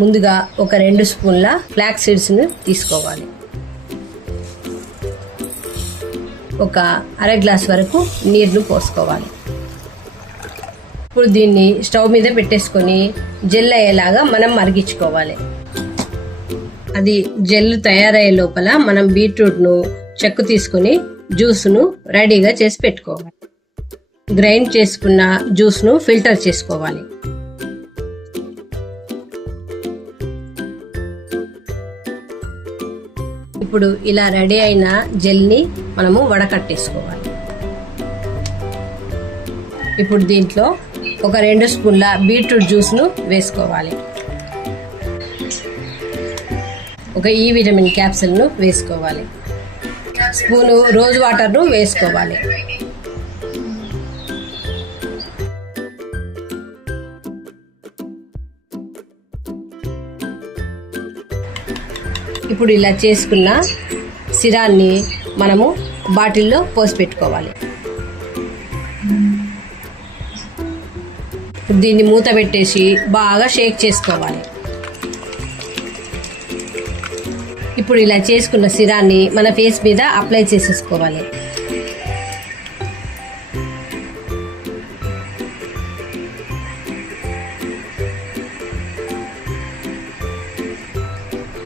ముందుగా ఒక 2 స్పూన్ల ఫ్లాక్స్ సీడ్స్ను తీసుకోవాలి. ఒక అర గ్లాస్ వరకు నీరును పోసుకోవాలి. ఇప్పుడు దీన్ని స్టవ్ మీద పెట్టేసుకొని జెల్ అయ్యేలాగా మనం మరిగించుకోవాలి. అది జెల్ తయారయ్యే లోపల మనం బీట్రూట్ను చెక్కు తీసుకుని జ్యూస్ను రెడీగా చేసి పెట్టుకోవాలి. గ్రైండ్ చేసుకున్న జ్యూస్ను ఫిల్టర్ చేసుకోవాలి. ఇప్పుడు ఇలా రెడీ అయిన జెల్ని మనము వడకట్టేసుకోవాలి. ఇప్పుడు దీంట్లో ఒక 2 స్పూన్ల బీట్రూట్ జ్యూస్ను వేసుకోవాలి. ఒక ఈ విటమిన్ క్యాప్సూల్ను వేసుకోవాలి. స్పూను రోజ్ వాటర్ను వేసుకోవాలి. ఇప్పుడు ఇలా చేసుకున్న సిరాన్ని మనము బాటిల్లో పోసి పెట్టుకోవాలి. దీన్ని మూత పెట్టేసి బాగా షేక్ చేసుకోవాలి. ఇప్పుడు ఇలా చేసుకున్న సిరాన్ని మన ఫేస్ మీద అప్లై చేసేసుకోవాలి.